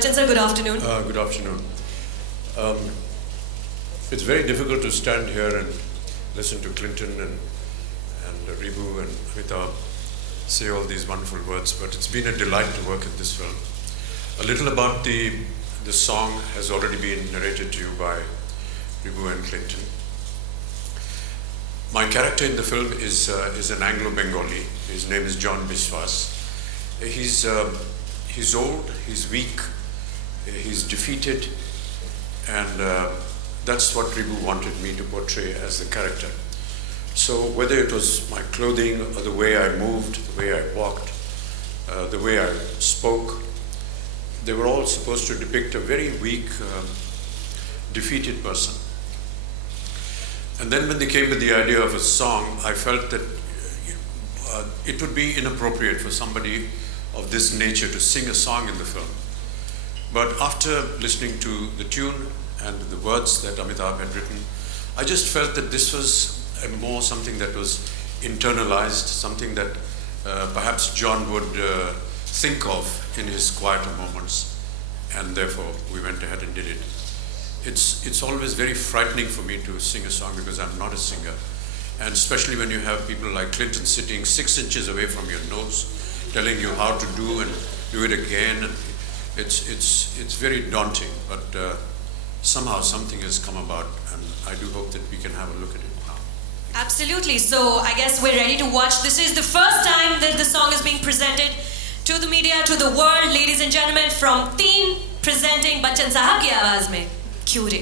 Bachchan sir, good afternoon. Good afternoon. It's very difficult to stand here and listen to Clinton and Ribu and Amitabh say all these wonderful words, but it's been a delight to work at this film. A little about the song has already been narrated to you by Ribu and Clinton. My character in the film is an Anglo-Bengali. His name is John Biswas. He's old, he's weak, he's defeated, and that's what Ribu wanted me to portray as the character. So whether it was my clothing or the way I moved, the way I walked, the way I spoke, they were all supposed to depict a very weak, defeated person. And then when they came with the idea of a song, I felt that it would be inappropriate for somebody of this nature to sing a song in the film. But after listening to the tune and the words that Amitabh had written, I just felt that this was more something that was internalized, something that perhaps John would think of in his quieter moments, and therefore we went ahead and did it. It's always very frightening for me to sing a song because I'm not a singer, and especially when you have people like Clinton sitting 6 inches away from your nose, telling you how to do and do it again. And it's very daunting, but somehow something has come about, and I do hope that we can have a look at it now. Absolutely. So I guess we're ready to watch. This is the first time that the song is being presented to the media, to the world. Ladies and gentlemen, from Teen presenting Bachchan Sahab ki आवाज में क्यों रे.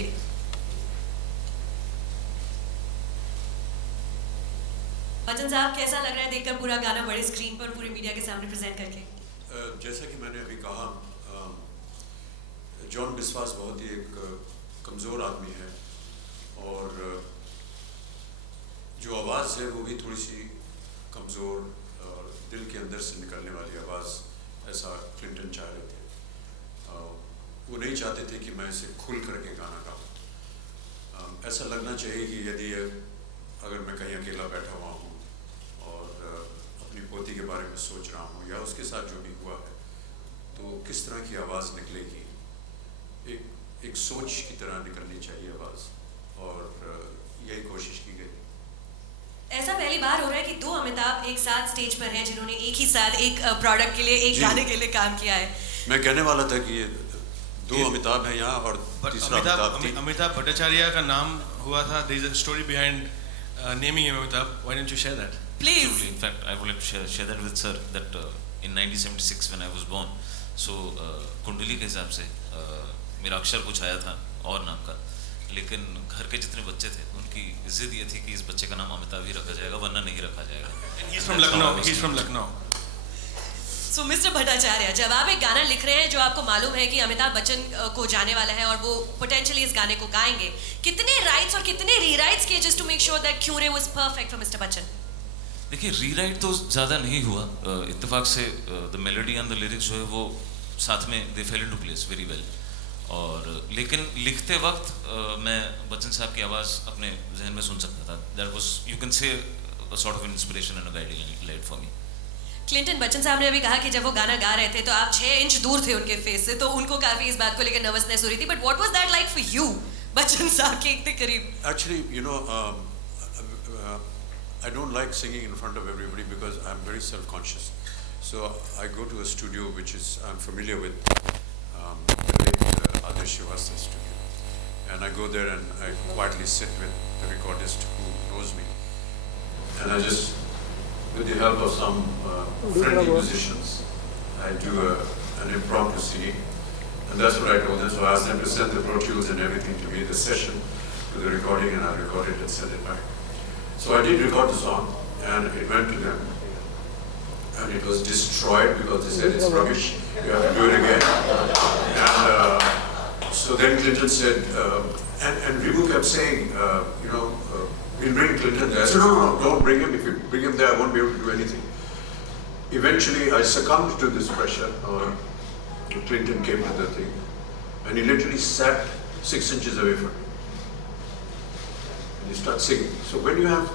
बच्चन साहब, कैसा लग रहा है देखकर पूरा गाना बड़े स्क्रीन पर पूरे मीडिया के सामने प्रेजेंट करके? जैसा कि मैंने अभी कहा, जॉन बिस्वास बहुत ही एक कमज़ोर आदमी है, और जो आवाज़ है वो भी थोड़ी सी कमज़ोर और दिल के अंदर से निकलने वाली आवाज़, ऐसा क्लिंटन चाह रहे थे. वो नहीं चाहते थे कि मैं इसे खुल करके गाना गाऊँ. ऐसा लगना चाहिए कि यदि अगर मैं कहीं अकेला बैठा हुआ हूँ और अपनी पोती के बारे में सोच रहा हूँ या उसके साथ जो भी हुआ है, तो किस तरह की आवाज़ निकलेगी. एक सोच की तरह निकलनी चाहिए आवाज़, और यही कोशिश की गई. ऐसा पहली बार हो रहा है कि दो अमिताभ एक साथ स्टेज पर हैं जिन्होंने एक ही साथ एक प्रोडक्ट के लिए, एक गाने के लिए काम किया है. मैं कहने वाला था कि ये दो अमिताभ हैं यहाँ, और तीसरा अमिताभ भट्टाचार्य का नाम हुआ था. There is a story behind naming him Amitabh. Why don't you share that? Please. In fact, I would like to share that with sir that in 1976 when I was born, so कुंडली के हिसाब से मेरा अक्षर कुछ आया था और नाम का, लेकिन घर के जितने बच्चे थे उनकी जिद ये थी कि इस बच्चे का नाम अमिताभ ही रखा जाएगा, वरना नहीं रखा जाएगा. He's from Lucknow. He's from Lucknow. So Mr. Bhattacharya, जब आप एक गाना लिख रहे हैं जो आपको मालूम है कि अमिताभ बच्चन को जाने वाला है और वो पोटेंशियली इस गाने को गाएंगे, कितने राइट्स और कितने रीराइट्स किए just to make sure that क्यों रे was perfect for mister Bachchan? देखिए, रीराइट तो ज़्यादा नहीं हुआ. इत्तेफाक से the melody and the lyrics जो है वो साथ में they fell into place very well. और लेकिन लिखते वक्त मैं बच्चन साहब की आवाज़ अपने जहन में सुन सकता था. That was, you can say, a sort of inspiration and a guiding light for me. Clinton, Bachchan साहब ने अभी कहा कि जब वो गाना गा रहे थे तो आप 6 इंच दूर थे उनके फेस से, तो उनको काफी इस बात को लेकर नर्वसनेस हो रही थी. But what was that like for you, Bachchan साहब के इतने करीब? Actually, you know, I don't like singing in front of everybody because I'm very self-conscious. So I go to a studio which is I'm familiar with, the late Adesh Srivasta's studio, and I go there and I quietly sit with the recordist who knows me, and I just, with the help of some friendly musicians, I do an impromptu singing, and that's what I told them. So I asked them to send the Pro Tools and everything to me, the session, to the recording, and I recorded and sent it back. So I did record the song, and it went to them, and it was destroyed because they said it's rubbish, you have to do it again. And so then Clinton said, and Ribu kept saying, we'll bring Clinton there. I said, no, don't bring him. If you bring him there, I won't be able to do anything. Eventually, I succumbed to this pressure. Clinton came to the thing, and he literally sat 6 inches away from me. And he started singing. So when you have,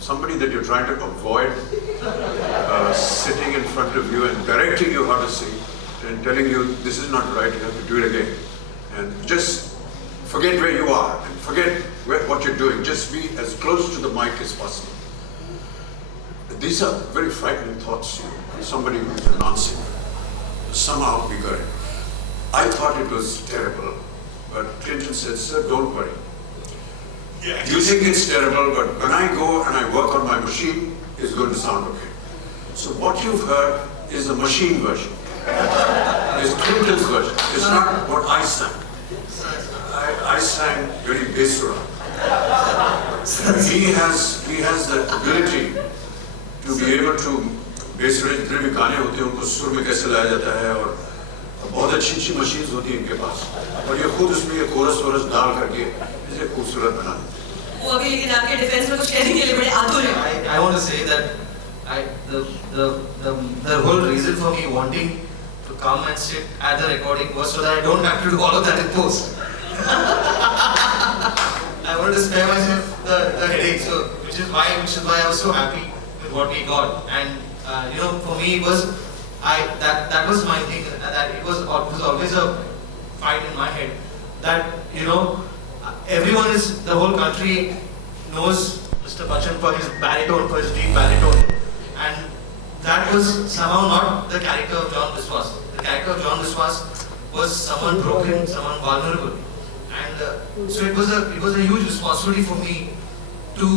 somebody that you're trying to avoid sitting in front of you and directing you how to sing, and telling you this is not right, you have to do it again. And just forget where you are and forget what you're doing. Just be as close to the mic as possible. These are very frightening thoughts for somebody who's a non-singer. Somehow we got it. I thought it was terrible, but Clinton said, sir, don't worry. You think it's terrible, but when I go and I work on my machine, it's going to sound okay. So what you've heard is the machine version. It's Clinton's version. It's not what I sang. I sang very Besura. He has the ability to be able to Besura जितने भी गाने होते हैं उनको सुर में कैसे लाया जाता है और बहुत अच्छी मशीन्स होती हैं इनके पास और ये खुद उसमें ये कोरस वोरस डाल करके इसे खूबसूरत बना देते हैं। वो अभी लेकिन आपके डिफेंस में कुछ कहने के लिए बड़े आतुर हैं। I want to say that the whole reason for me wanting to come and sit at the recording was so that I don't have to do all of that in post. I wanted to spare myself the headache, so which is why I was so happy with what we got. And for me it was that was my thing. That it was always a fight in my head. That everyone the whole country knows Mr. Bachchan for his baritone, for his deep baritone, and that was somehow not the character of John Biswas. The character of John Biswas was someone broken, someone vulnerable, and so it was a huge responsibility for me to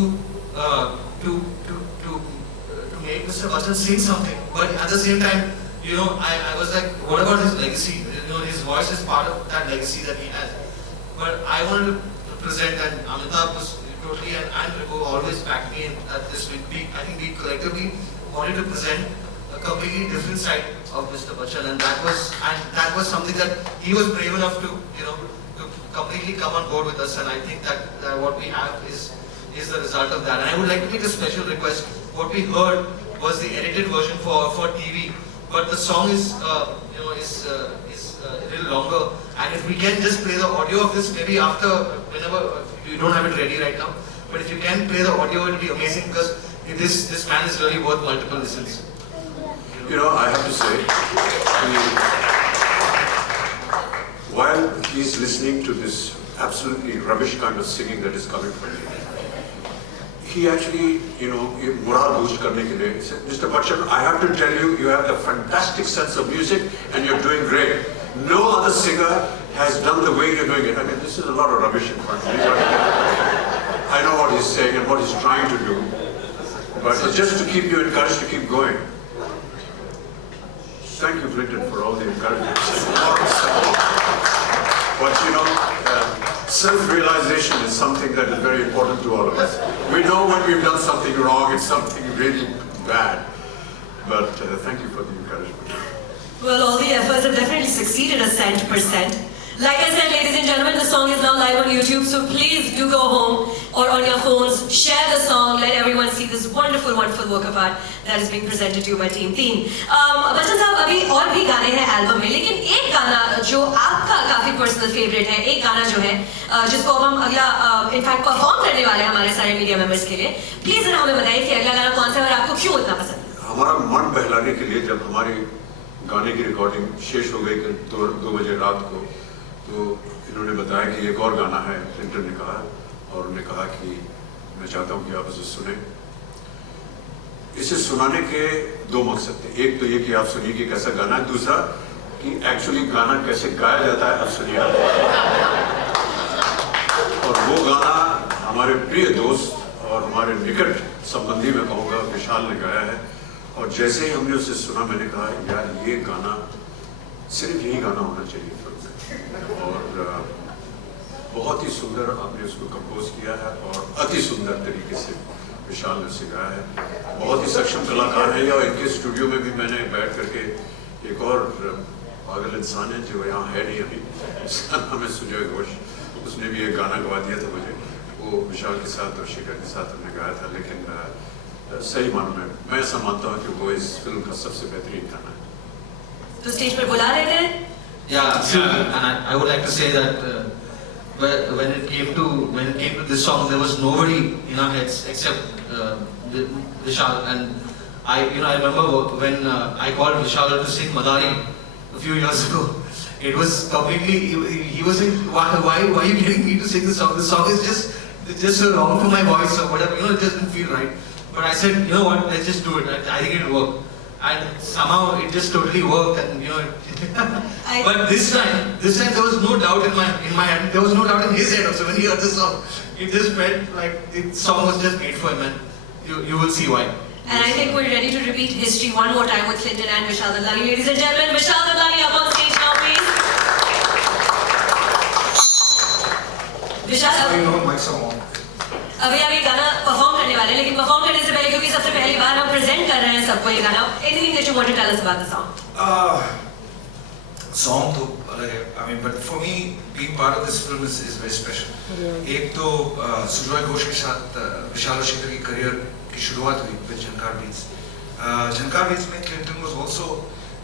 make Mr. Bachchan sing something. But at the same time, I was like, what about his legacy? His voice is part of that legacy that he has. But I wanted to present, and Amitabh was totally and Ribu always backed me at this. I think we collectively wanted to present a completely different side of Mr. Bachchan, and that was something that he was brave enough to completely come on board with us. And I think that what we have is the result of that. And I would like to make a special request. What we heard was the edited version for TV, but the song is a little longer. And if we can just play the audio of this maybe after, whenever, you don't have it ready right now, but if you can play the audio, it will be amazing, because this man is really worth multiple listens. I have to say, while he's listening to this absolutely rubbish kind of singing that is coming from him, he actually, morale boost karne ke liye said, Mr. Bachchan, I have to tell you, you have a fantastic sense of music and you're doing great. No other singer has done the way you're doing it. I mean, this is a lot of rubbish in front of me, but I know what he's saying and what he's trying to do. But it's just to keep you encouraged to keep going. Thank you, Clinton, for all the encouragement. But self-realization is something that is very important to all of us. We know when we've done something wrong, it's something really bad. But thank you for the encouragement. Well, all the efforts have definitely succeeded 100%. Like I said, ladies and gentlemen, the song is now live on YouTube, so please do go home or on your phones, share the song, let everyone see this wonderful, wonderful work of art that is being presented to you by Team 3. Bachchan साहब, अभी और भी गाने हैं album में, लेकिन एक गाना जो आपका काफी पर्सनल फेवरेट है, एक गाना जो है जिसको अब हम अगला इनफैक्ट परफॉर्म करने वाले हैं हमारे सारे मीडिया मेंबर्स के लिए, प्लीज जरा हमें बताइए कि अगला गाना कौन सा है और आपको क्यों इतना पसंद है? हमारा मन बहलाने के लिए जब हमारी गाने की रिकॉर्डिंग शेष हो गई 2 बजे रात को, तो इन्होंने बताया कि एक और गाना है, क्लिंटन ने कहा, और उन्होंने कहा कि मैं चाहता हूँ कि आप इसे सुने। इसे सुनाने के 2 मकसद थे, एक तो ये कि आप सुनिए कि कैसा गाना है, दूसरा कि एक्चुअली गाना कैसे गाया जाता है, आप सुनिए। और वो गाना हमारे प्रिय दोस्त और हमारे निकट संबंधी में कहूँगा विशाल ने गाया है, और जैसे ही हमने उसे सुना मैंने कहा यार ये गाना सिर्फ यही गाना होना चाहिए फिल्म में, और बहुत ही सुंदर आपने उसको कंपोज किया है और अति सुंदर तरीके से विशाल ने उसे गाया है। बहुत ही सक्षम कलाकार है, और इनके स्टूडियो में भी मैंने बैठ करके एक और पागल इंसान है जो यहाँ है नहीं अभी, उसका नाम है सुजय घोष, उसने भी एक गाना गवा दिया था मुझे, वो विशाल के साथ और शिखर के साथ हमने गाया था। लेकिन सही मालूम है, मैं ऐसा मानता हूँ कि वो इस फिल्म का सबसे बेहतरीन गाना है। तो स्टेज पर बुला लेते हैं? Yeah, absolutely. And I would like to say that when it came to this song, there was nobody in our heads except Vishal. And I remember when I called Vishal to sing Madari, a few years ago. It was completely. He was like, why are you getting me to sing the song? The song is just so wrong for my voice or whatever. It just didn't feel right. But I said, you know what? Let's just do it. I think it'll work. And somehow it just totally worked. And but this time there was no doubt in my head. There was no doubt in his head also when he heard the song. It just felt like the song was just made for him, and you will see why. And I think we're ready to repeat history one more time with Clinton and Vishal Dadlani. Ladies and gentlemen, Vishal Dadlani up on stage now, please. Vishal, अभी आप ये गाना perform करने वाले हैं, लेकिन perform करने से पहले क्योंकि सबसे पहली बार हम प्रेजेंट कर रहे हैं सबको ये गाना, anything that you want to tell us about the song? Song तो अलग है. I mean, but for me, being part of this film is very special. एक तो सुजॉय घोष के साथ विशाल और शेखर की करियर की शुरुआत हुई with Jhankar Beats. Jhankar Beats में Clinton was also,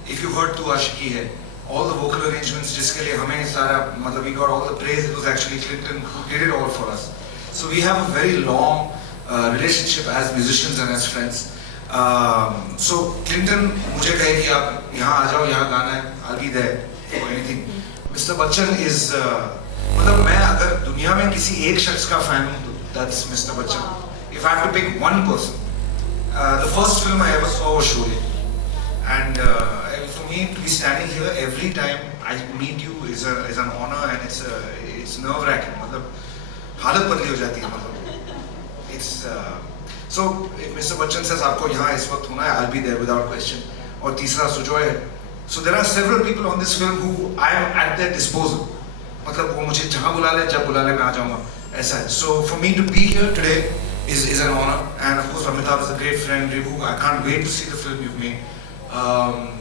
if you heard तू आशिकी है, all the vocal arrangements जिसके लिए हमें सारा मतलब we got all the praise. It was actually Clinton who did it all for us. So we have a very long relationship as musicians and as friends. So Clinton मुझे कहे कि आप यहाँ आ जाओ, यहाँ गाना है, I'll be there for anything. Mr. Bachchan is मतलब मैं अगर दुनिया में किसी एक शख्स का फैन हूँ तो that's Mr. Bachchan. If I have to pick one person, the first film I ever saw was Sholay, and for me to be standing here every time I meet you is an honor, and it's nerve-wracking. मतलब हालत बदली हो जाती है मतलब. It's so if Mr. Bachchan says आपको यहाँ इस वक्त होना है, I'll be there without question. और तीसरा सुजॉय है. So there are several people on this film who I am at their disposal. मतलब वो मुझे जहाँ बुला ले, जब बुला ले मैं आ जाऊँगा. ऐसा है. So for me to be here today is an honor. And of course Amitabh is a great friend. Ribu, I can't wait to see the film you've made.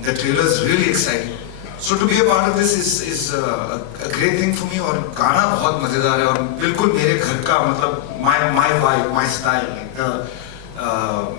The trailer is really exciting. So to be a part of this is a great thing for me. और गाना बहुत मजेदार है और बिल्कुल मेरे घर का मतलब my vibe, my style. Like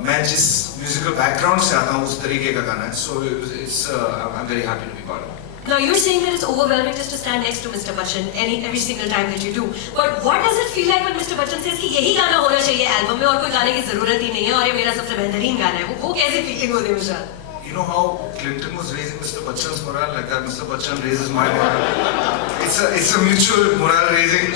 मैं जिस musical background से आता हूँ उस तरीके का गाना है. So I'm very happy to be part of it. Now you're saying that it's overwhelming just to stand next to Mr. Bachchan every single time that you do. But what does it feel like when Mr. Bachchan says कि यही गाना होना चाहिए album में और कोई गाने की जरूरत ही नहीं है और ये मेरा सबसे बेहतरीन गाना है? वो कैसी फीलिंग होती है विशाल? You know how Clinton was raising Mr. Bachchan's morale, like that Mr. Bachchan raises my morale. It's a mutual morale raising.